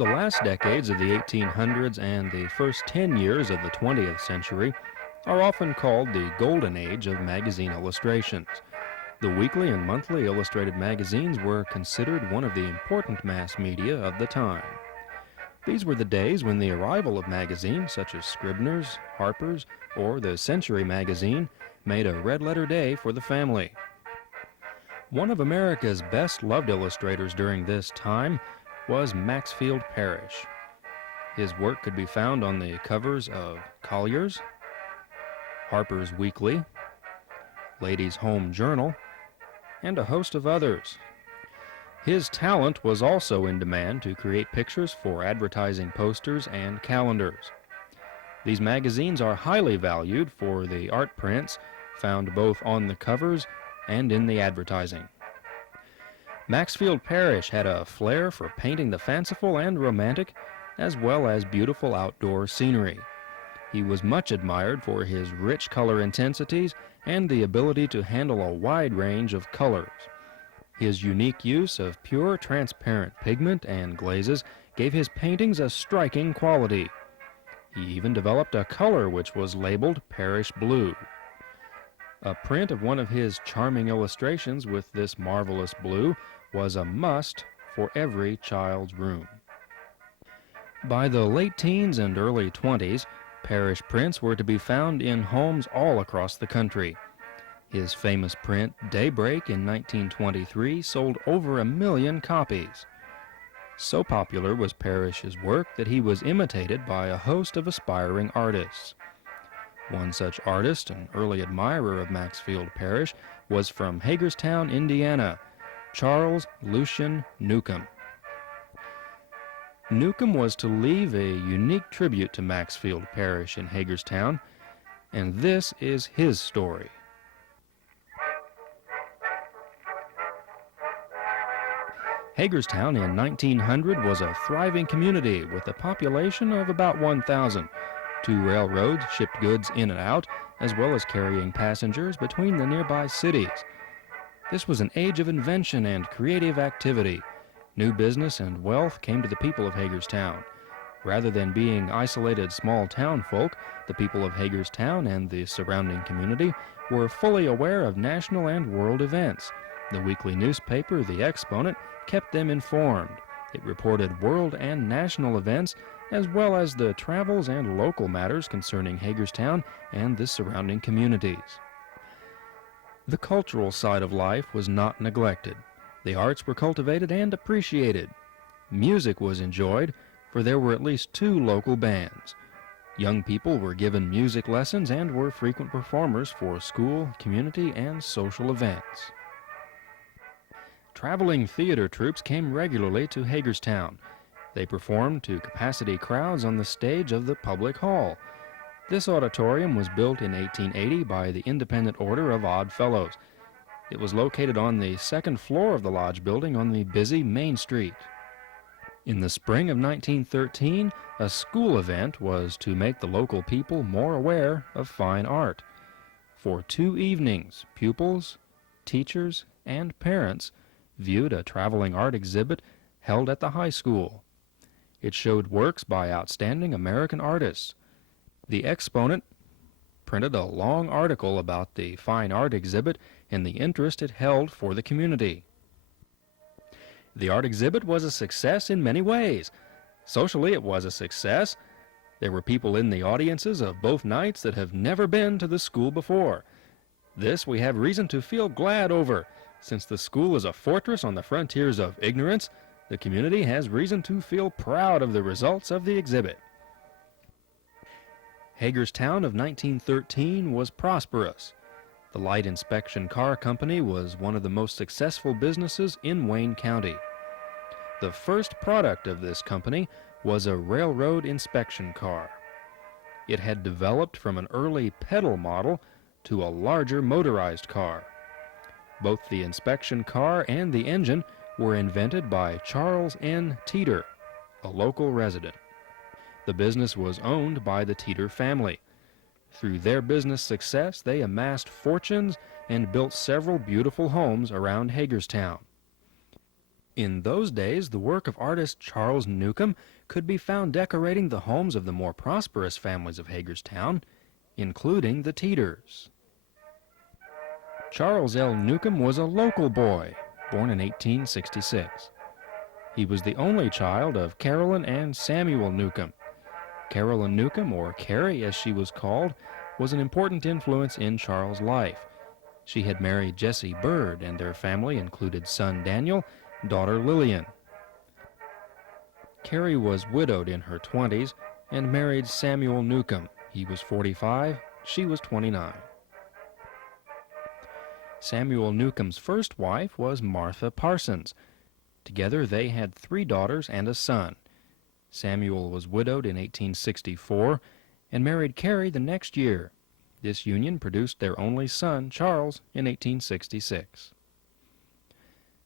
The last decades of the 1800s and the first 10 years of the 20th century are often called the golden age of magazine illustrations. The weekly and monthly illustrated magazines were considered one of the important mass media of the time. These were the days when the arrival of magazines such as Scribner's, Harper's, or the Century magazine made a red-letter day for the family. One of America's best-loved illustrators during this time was Maxfield Parish. His work could be found on the covers of Collier's, Harper's Weekly, Ladies' Home Journal, and a host of others. His talent was also in demand to create pictures for advertising posters and calendars. These magazines are highly valued for the art prints found both on the covers and in the advertising. Maxfield Parish had a flair for painting the fanciful and romantic, as well as beautiful outdoor scenery. He was much admired for his rich color intensities and the ability to handle a wide range of colors. His unique use of pure transparent pigment and glazes gave his paintings a striking quality. He even developed a color which was labeled Parish Blue. A print of one of his charming illustrations with this marvelous blue was a must for every child's room. By the late teens and early 20s, Parish prints were to be found in homes all across the country. His famous print, Daybreak, in 1923, sold over 1 million copies. So popular was Parish's work that he was imitated by a host of aspiring artists. One such artist, an early admirer of Maxfield Parish, was from Hagerstown, Indiana, Charles Lucian Newcomb. Newcomb was to leave a unique tribute to Maxfield Parish in Hagerstown, and this is his story. Hagerstown in 1900 was a thriving community with a population of about 1,000. 2 railroads shipped goods in and out, as well as carrying passengers between the nearby cities. This was an age of invention and creative activity. New business and wealth came to the people of Hagerstown. Rather than being isolated small town folk, the people of Hagerstown and the surrounding community were fully aware of national and world events. The weekly newspaper, The Exponent, kept them informed. It reported world and national events, as well as the travels and local matters concerning Hagerstown and the surrounding communities. The cultural side of life was not neglected. The arts were cultivated and appreciated. Music was enjoyed, for there were at least 2 local bands. Young people were given music lessons and were frequent performers for school, community, and social events. Traveling theater troupes came regularly to Hagerstown. They performed to capacity crowds on the stage of the public hall. This auditorium was built in 1880 by the Independent Order of Odd Fellows. It was located on the 2nd floor of the lodge building on the busy Main Street. In the spring of 1913, a school event was to make the local people more aware of fine art. For 2 evenings, pupils, teachers, and parents viewed a traveling art exhibit held at the high school. It showed works by outstanding American artists. The Exponent printed a long article about the fine art exhibit and the interest it held for the community. The art exhibit was a success in many ways. Socially, it was a success. There were people in the audiences of both nights that have never been to the school before. This we have reason to feel glad over. Since the school is a fortress on the frontiers of ignorance, the community has reason to feel proud of the results of the exhibit. Hagerstown of 1913 was prosperous. The Light Inspection Car Company was one of the most successful businesses in Wayne County. The first product of this company was a railroad inspection car. It had developed from an early pedal model to a larger motorized car. Both the inspection car and the engine were invented by Charles N. Teeter, a local resident. The business was owned by the Teeter family. Through their business success, they amassed fortunes and built several beautiful homes around Hagerstown. In those days, the work of artist Charles Newcomb could be found decorating the homes of the more prosperous families of Hagerstown, including the Teeters. Charles L. Newcomb was a local boy, born in 1866. He was the only child of Carolyn and Samuel Newcomb. Carolyn Newcomb, or Carrie as she was called, was an important influence in Charles' life. She had married Jesse Bird, and their family included son Daniel, daughter Lillian. Carrie was widowed in her 20s and married Samuel Newcomb. He was 45, she was 29. Samuel Newcomb's first wife was Martha Parsons. Together they had 3 daughters and a son. Samuel was widowed in 1864 and married Carrie the next year. This union produced their only son, Charles, in 1866.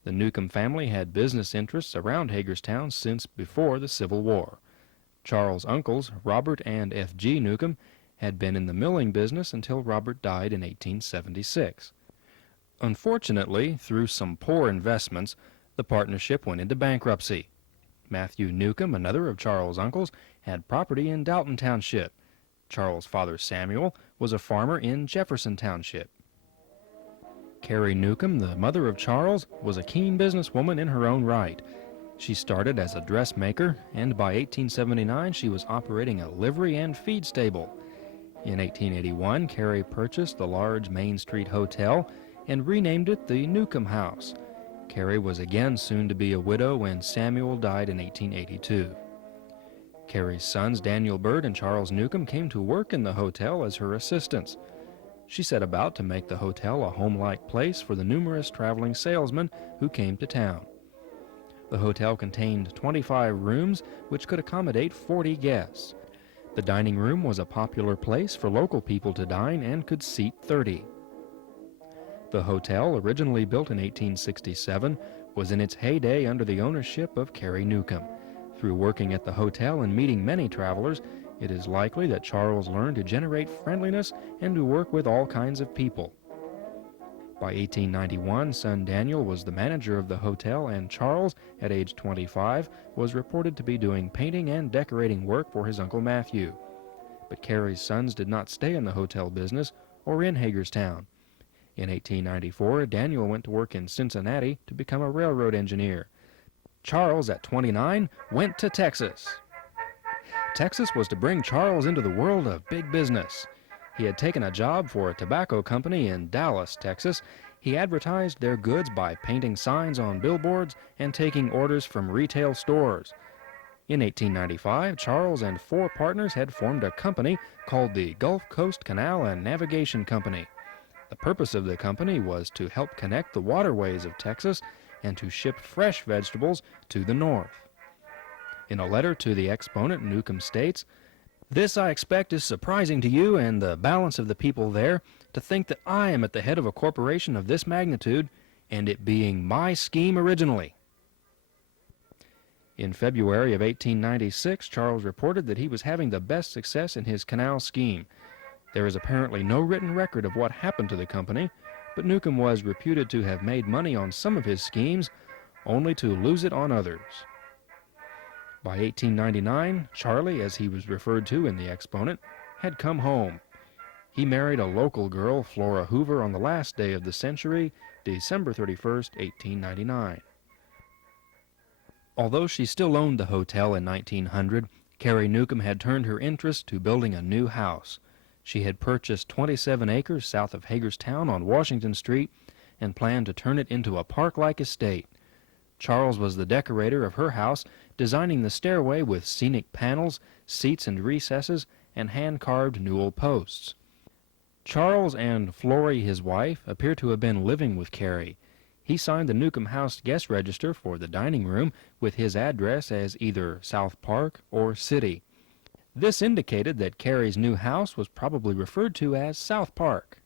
The Newcomb family had business interests around Hagerstown since before the Civil War. Charles' uncles, Robert and F.G. Newcomb, had been in the milling business until Robert died in 1876. Unfortunately, through some poor investments, the partnership went into bankruptcy. Matthew Newcomb, another of Charles' uncles, had property in Dalton Township. Charles' father Samuel was a farmer in Jefferson Township. Carrie Newcomb, the mother of Charles, was a keen businesswoman in her own right. She started as a dressmaker, and by 1879 she was operating a livery and feed stable. In 1881, Carrie purchased the large Main Street Hotel and renamed it the Newcomb House. Carrie was again soon to be a widow when Samuel died in 1882. Carrie's sons Daniel Bird and Charles Newcomb came to work in the hotel as her assistants. She set about to make the hotel a home-like place for the numerous traveling salesmen who came to town. The hotel contained 25 rooms, which could accommodate 40 guests. The dining room was a popular place for local people to dine and could seat 30. The hotel, originally built in 1867, was in its heyday under the ownership of Carrie Newcomb. Through working at the hotel and meeting many travelers, it is likely that Charles learned to generate friendliness and to work with all kinds of people. By 1891, son Daniel was the manager of the hotel, and Charles, at age 25, was reported to be doing painting and decorating work for his Uncle Matthew. But Carrie's sons did not stay in the hotel business or in Hagerstown. In 1894, Daniel went to work in Cincinnati to become a railroad engineer. Charles, at 29, went to Texas. Texas was to bring Charles into the world of big business. He had taken a job for a tobacco company in Dallas, Texas. He advertised their goods by painting signs on billboards and taking orders from retail stores. In 1895, Charles and 4 partners had formed a company called the Gulf Coast Canal and Navigation Company. The purpose of the company was to help connect the waterways of Texas and to ship fresh vegetables to the north. In a letter to the exponent, Newcomb states, "This I expect is surprising to you and the balance of the people there, to think that I am at the head of a corporation of this magnitude, and it being my scheme originally." In February of 1896, Charles reported that he was having the best success in his canal scheme. There is apparently no written record of what happened to the company, but Newcomb was reputed to have made money on some of his schemes, only to lose it on others. By 1899, Charlie, as he was referred to in the exponent, had come home. He married a local girl, Flora Hoover, on the last day of the century, December 31st, 1899. Although she still owned the hotel in 1900, Carrie Newcomb had turned her interest to building a new house. She had purchased 27 acres south of Hagerstown on Washington Street and planned to turn it into a park-like estate. Charles was the decorator of her house, designing the stairway with scenic panels, seats and recesses, and hand-carved newel posts. Charles and Florrie, his wife, appear to have been living with Carrie. He signed the Newcomb House guest register for the dining room with his address as either South Park or City. This indicated that Carrie's new house was probably referred to as South Park.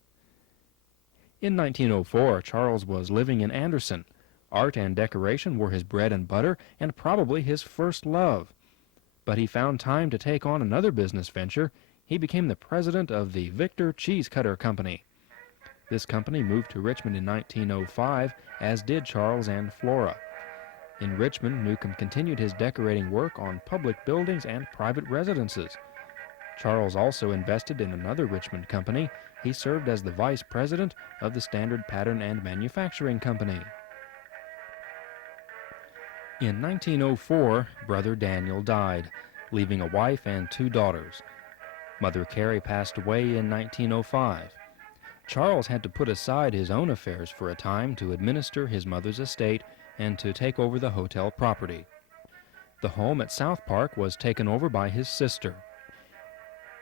In 1904, Charles was living in Anderson. Art and decoration were his bread and butter and probably his first love. But he found time to take on another business venture. He became the president of the Victor Cheese Cutter Company. This company moved to Richmond in 1905, as did Charles and Flora. In Richmond, Newcomb continued his decorating work on public buildings and private residences. Charles also invested in another Richmond company. He served as the vice president of the Standard Pattern and Manufacturing Company. In 1904, brother Daniel died, leaving a wife and 2 daughters. Mother Carrie passed away in 1905. Charles had to put aside his own affairs for a time to administer his mother's estate and to take over the hotel property. The home at South Park was taken over by his sister.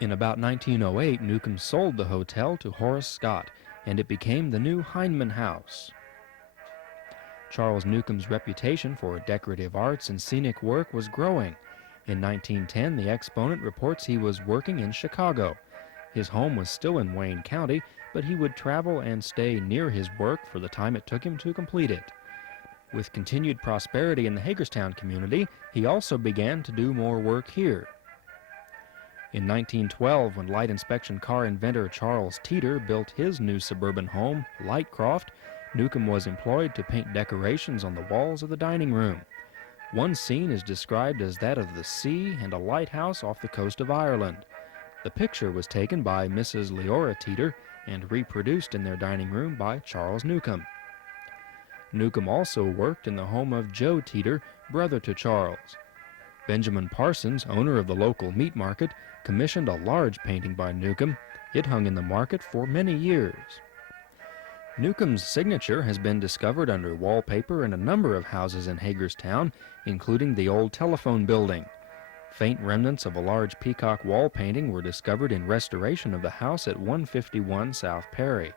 In about 1908, Newcomb sold the hotel to Horace Scott, and it became the new Heinemann House. Charles Newcomb's reputation for decorative arts and scenic work was growing. In 1910, the exponent reports he was working in Chicago. His home was still in Wayne County, but he would travel and stay near his work for the time it took him to complete it. With continued prosperity in the Hagerstown community, he also began to do more work here. In 1912, when light inspection car inventor Charles Teeter built his new suburban home, Lightcroft, Newcomb was employed to paint decorations on the walls of the dining room. One scene is described as that of the sea and a lighthouse off the coast of Ireland. The picture was taken by Mrs. Leora Teeter and reproduced in their dining room by Charles Newcomb. Newcomb also worked in the home of Joe Teeter, brother to Charles. Benjamin Parsons, owner of the local meat market, commissioned a large painting by Newcomb. It hung in the market for many years. Newcomb's signature has been discovered under wallpaper in a number of houses in Hagerstown, including the old telephone building. Faint remnants of a large peacock wall painting were discovered in restoration of the house at 151 South Perry.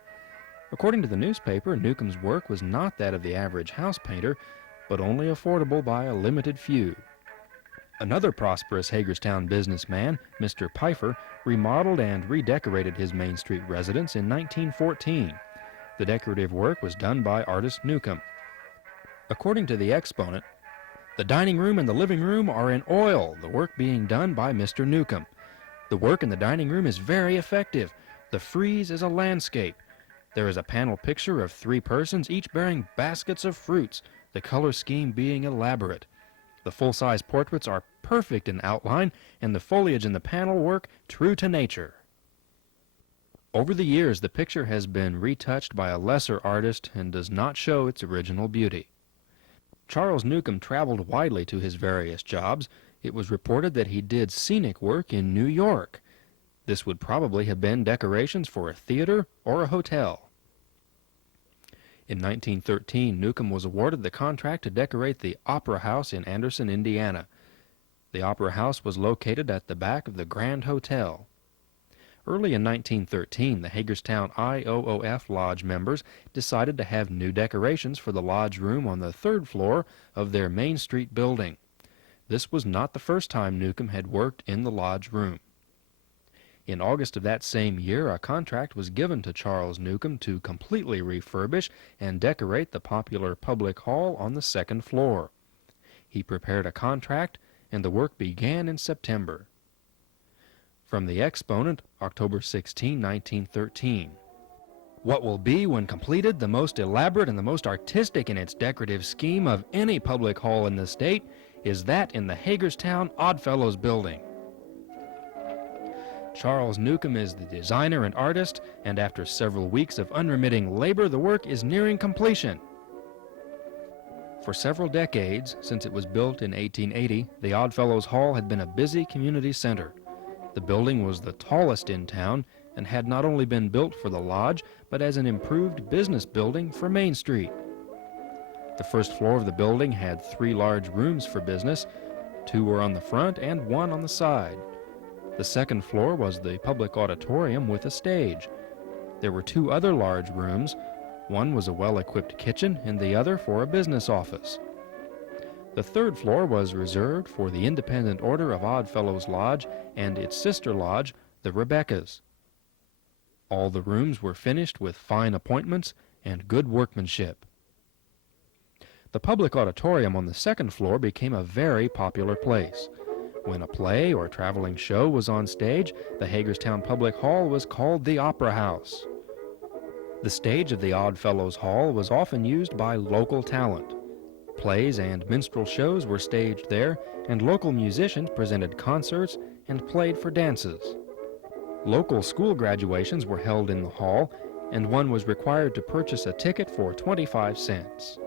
According to the newspaper, Newcomb's work was not that of the average house painter, but only affordable by a limited few. Another prosperous Hagerstown businessman, Mr. Pfeiffer, remodeled and redecorated his Main Street residence in 1914. The decorative work was done by artist Newcomb. According to the exponent, the dining room and the living room are in oil, the work being done by Mr. Newcomb. The work in the dining room is very effective. The frieze is a landscape. There is a panel picture of 3 persons, each bearing baskets of fruits, the color scheme being elaborate. The full-size portraits are perfect in outline, and the foliage in the panel work true to nature. Over the years, the picture has been retouched by a lesser artist and does not show its original beauty. Charles Newcomb traveled widely to his various jobs. It was reported that he did scenic work in New York. This would probably have been decorations for a theater or a hotel. In 1913, Newcomb was awarded the contract to decorate the Opera House in Anderson, Indiana. The Opera House was located at the back of the Grand Hotel. Early in 1913, the Hagerstown IOOF Lodge members decided to have new decorations for the lodge room on the 3rd floor of their Main Street building. This was not the first time Newcomb had worked in the lodge room. In August of that same year, a contract was given to Charles Newcomb to completely refurbish and decorate the popular public hall on the 2nd floor. He prepared a contract, and the work began in September. From the exponent, October 16, 1913. What will be, when completed, the most elaborate and the most artistic in its decorative scheme of any public hall in the state is that in the Hagerstown Oddfellows building. Charles Newcomb is the designer and artist, and after several weeks of unremitting labor, the work is nearing completion. For several decades, since it was built in 1880, the Oddfellows Hall had been a busy community center. The building was the tallest in town and had not only been built for the lodge, but as an improved business building for Main Street. The 1st floor of the building had 3 large rooms for business. 2 were on the front and 1 on the side. The 2nd floor was the public auditorium with a stage. There were 2 other large rooms. One was a well-equipped kitchen and the other for a business office. The 3rd floor was reserved for the Independent Order of Oddfellows Lodge and its sister lodge, the Rebeccas. All the rooms were finished with fine appointments and good workmanship. The public auditorium on the 2nd floor became a very popular place. When a play or traveling show was on stage, the Hagerstown Public Hall was called the Opera House. The stage of the Oddfellows Hall was often used by local talent. Plays and minstrel shows were staged there, and local musicians presented concerts and played for dances. Local school graduations were held in the hall, and one was required to purchase a ticket for 25 cents.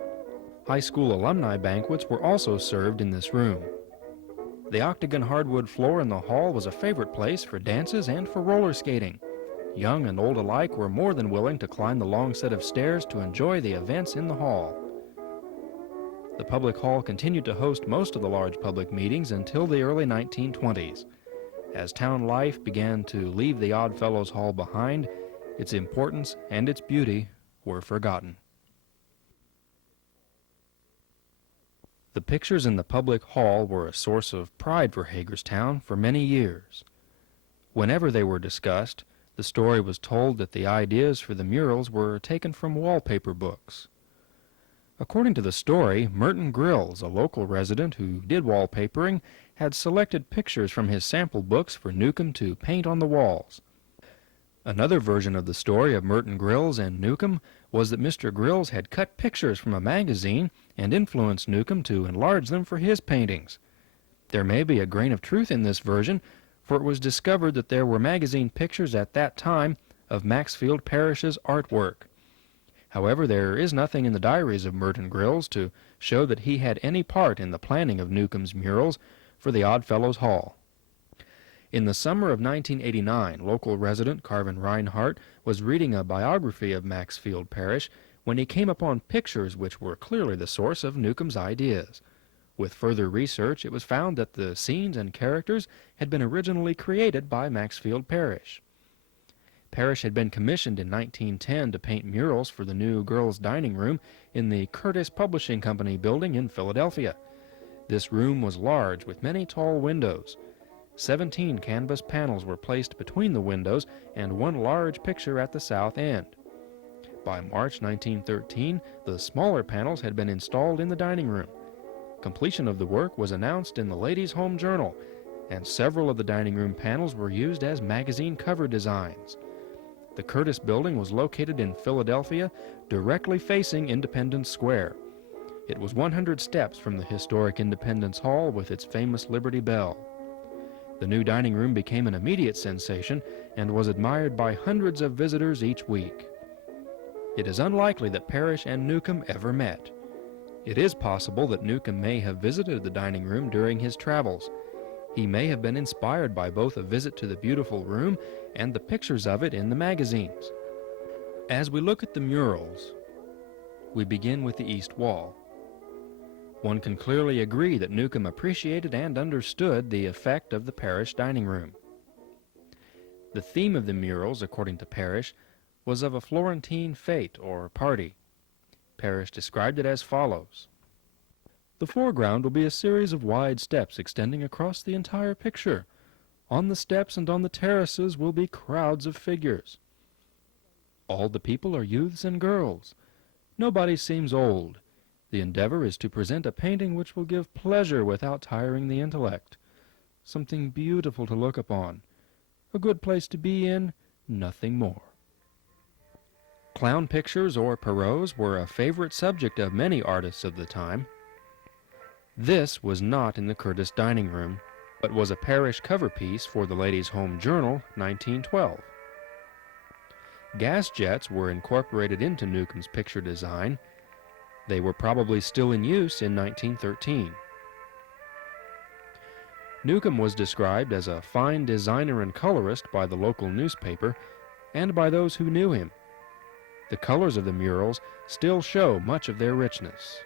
High school alumni banquets were also served in this room. The octagon hardwood floor in the hall was a favorite place for dances and for roller skating. Young and old alike were more than willing to climb the long set of stairs to enjoy the events in the hall. The public hall continued to host most of the large public meetings until the early 1920s. As town life began to leave the Oddfellows Hall behind, its importance and its beauty were forgotten. The pictures in the public hall were a source of pride for Hagerstown for many years. Whenever they were discussed, the story was told that the ideas for the murals were taken from wallpaper books. According to the story, Merton Grills, a local resident who did wallpapering, had selected pictures from his sample books for Newcomb to paint on the walls. Another version of the story of Merton Grills and Newcomb was that Mr. Grills had cut pictures from a magazine and influenced Newcomb to enlarge them for his paintings. There may be a grain of truth in this version, for it was discovered that there were magazine pictures at that time of Maxfield Parish's artwork. However, there is nothing in the diaries of Merton Grills to show that he had any part in the planning of Newcomb's murals for the Oddfellows Hall. In the summer of 1989, local resident Carvin Reinhardt was reading a biography of Maxfield Parish when he came upon pictures which were clearly the source of Newcomb's ideas. With further research, it was found that the scenes and characters had been originally created by Maxfield Parish. Parish had been commissioned in 1910 to paint murals for the new girls' dining room in the Curtis Publishing Company building in Philadelphia. This room was large with many tall windows. 17 canvas panels were placed between the windows and one large picture at the south end. By March 1913, the smaller panels had been installed in the dining room. Completion of the work was announced in the Ladies' Home Journal, and several of the dining room panels were used as magazine cover designs. The Curtis building was located in Philadelphia, directly facing Independence Square. It was 100 steps from the historic Independence Hall with its famous Liberty Bell. The new dining room became an immediate sensation and was admired by hundreds of visitors each week. It is unlikely that Parish and Newcomb ever met. It is possible that Newcomb may have visited the dining room during his travels. He may have been inspired by both a visit to the beautiful room and the pictures of it in the magazines. As we look at the murals, we begin with the east wall. One can clearly agree that Newcomb appreciated and understood the effect of the Parish dining room. The theme of the murals, according to Parish, was of a Florentine fete or party. Parish described it as follows. The foreground will be a series of wide steps extending across the entire picture. On the steps and on the terraces will be crowds of figures. All the people are youths and girls. Nobody seems old. The endeavor is to present a painting which will give pleasure without tiring the intellect. Something beautiful to look upon. A good place to be in, nothing more. Clown pictures or pierrots were a favorite subject of many artists of the time. This was not in the Curtis dining room, but was a Parish cover piece for the Ladies' Home Journal, 1912. Gas jets were incorporated into Newcomb's picture design. They were probably still in use in 1913. Newcomb was described as a fine designer and colorist by the local newspaper and by those who knew him. The colors of the murals still show much of their richness.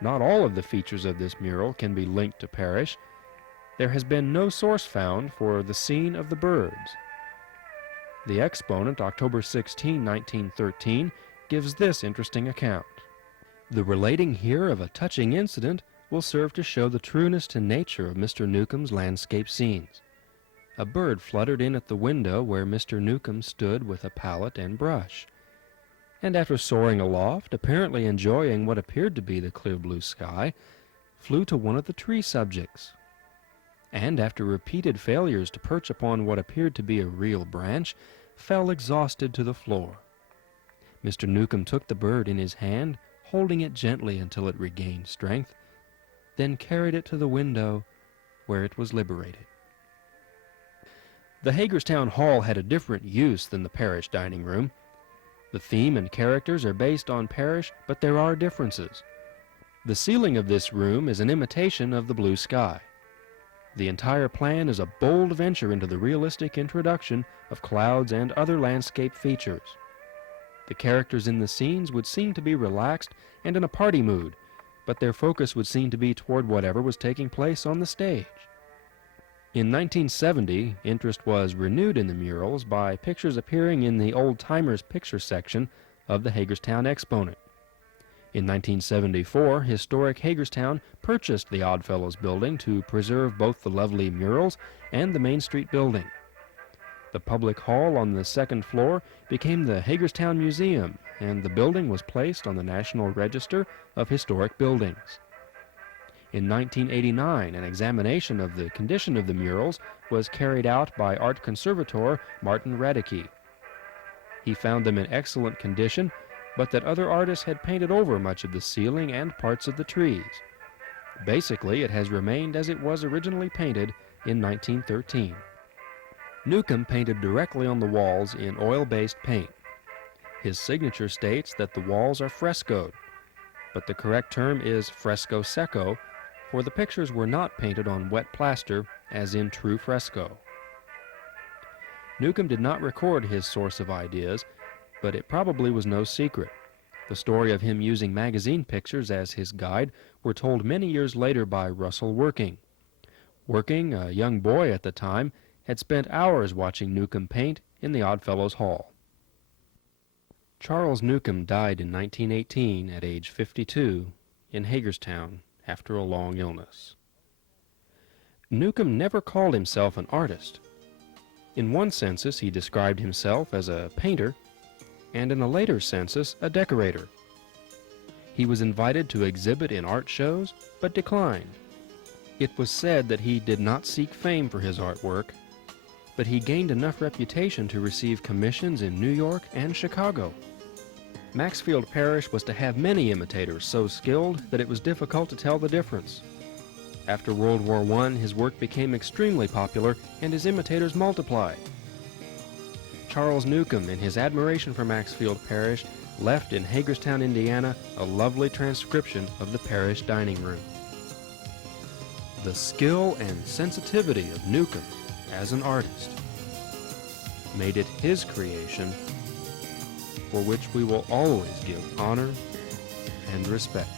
Not all of the features of this mural can be linked to Parish. There has been no source found for the scene of the birds. The exponent, October 16, 1913, gives this interesting account. The relating here of a touching incident will serve to show the trueness to nature of Mr. Newcomb's landscape scenes. A bird fluttered in at the window where Mr. Newcomb stood with a palette and brush, and after soaring aloft, apparently enjoying what appeared to be the clear blue sky, flew to one of the tree subjects, and after repeated failures to perch upon what appeared to be a real branch, fell exhausted to the floor. Mr. Newcomb took the bird in his hand, holding it gently until it regained strength, then carried it to the window where it was liberated. The Hagerstown Hall had a different use than the parish dining room. The theme and characters are based on parish, but there are differences. The ceiling of this room is an imitation of the blue sky. The entire plan is a bold venture into the realistic introduction of clouds and other landscape features. The characters in the scenes would seem to be relaxed and in a party mood, but their focus would seem to be toward whatever was taking place on the stage. In 1970, interest was renewed in the murals by pictures appearing in the Old Timers picture section of the Hagerstown Exponent. In 1974, Historic Hagerstown purchased the Oddfellows building to preserve both the lovely murals and the Main Street building. The public hall on the second floor became the Hagerstown Museum, and the building was placed on the National Register of Historic Buildings. In 1989, an examination of the condition of the murals was carried out by art conservator Martin Radicke. He found them in excellent condition, but that other artists had painted over much of the ceiling and parts of the trees. Basically, it has remained as it was originally painted in 1913. Newcomb painted directly on the walls in oil-based paint. His signature states that the walls are frescoed, but the correct term is fresco secco, for the pictures were not painted on wet plaster as in true fresco. Newcomb did not record his source of ideas, but it probably was no secret. The story of him using magazine pictures as his guide were told many years later by Russell Working. Working, a young boy at the time, had spent hours watching Newcomb paint in the Oddfellows Hall. Charles Newcomb died in 1918 at age 52 in Hagerstown after a long illness. Newcomb never called himself an artist. In one census he described himself as a painter, and in a later census a decorator. He was invited to exhibit in art shows, but declined. It was said that he did not seek fame for his artwork, but he gained enough reputation to receive commissions in New York and Chicago. Maxfield Parish was to have many imitators so skilled that it was difficult to tell the difference. After World War I, his work became extremely popular and his imitators multiplied. Charles Newcomb, in his admiration for Maxfield Parish, left in Hagerstown, Indiana, a lovely transcription of the parish dining room. The skill and sensitivity of Newcomb as an artist made it his creation, for which we will always give honor and respect.